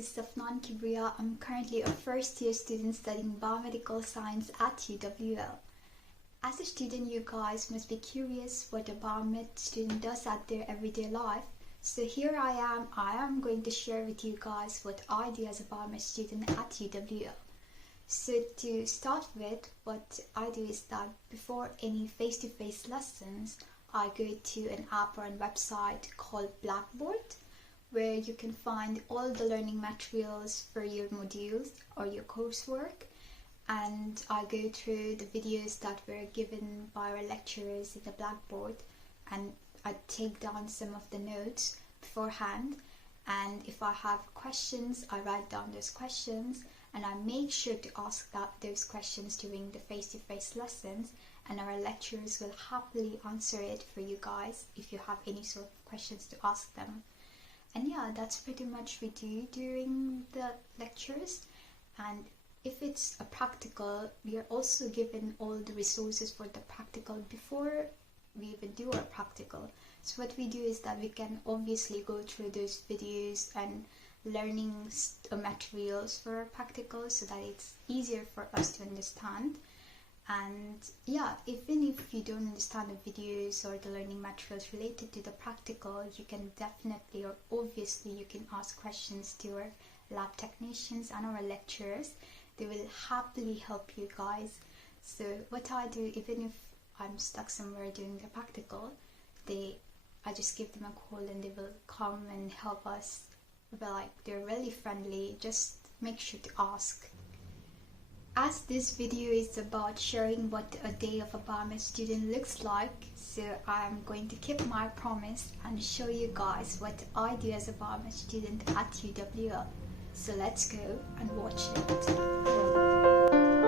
is Afnan. I'm currently a first year student studying Biomedical Science at UWL. As a student, you guys must be curious what a biomed student does at their everyday life. So here I am going to share with you guys what I do as a biomed student at UWL. So to start with, what I do is that before any face-to-face lessons, I go to an app or a website called Blackboard, where you can find all the learning materials for your modules or your coursework, and I go through the videos that were given by our lecturers in the Blackboard, and I take down some of the notes beforehand, and if I have questions I write down those questions, and I make sure to ask those questions during the face-to-face lessons, and our lecturers will happily answer it for you guys if you have any sort of questions to ask them. And yeah, that's pretty much we do during the lectures. And if it's a practical, we are also given all the resources for the practical before we even do our practical. So what we do is that we can obviously go through those videos and learning materials for our practical so that it's easier for us to understand. And yeah, even if you don't understand the videos or the learning materials related to the practical, you can definitely, or obviously you can ask questions to our lab technicians and our lecturers. They will happily help you guys. So what I do, even if I'm stuck somewhere doing the practical, I just give them a call and they will come and help us. But they're really friendly. Just make sure to ask. As this video is about sharing what a day of a biomed student looks like, so I'm going to keep my promise and show you guys what I do as a biomed student at UWL. So let's go and watch it.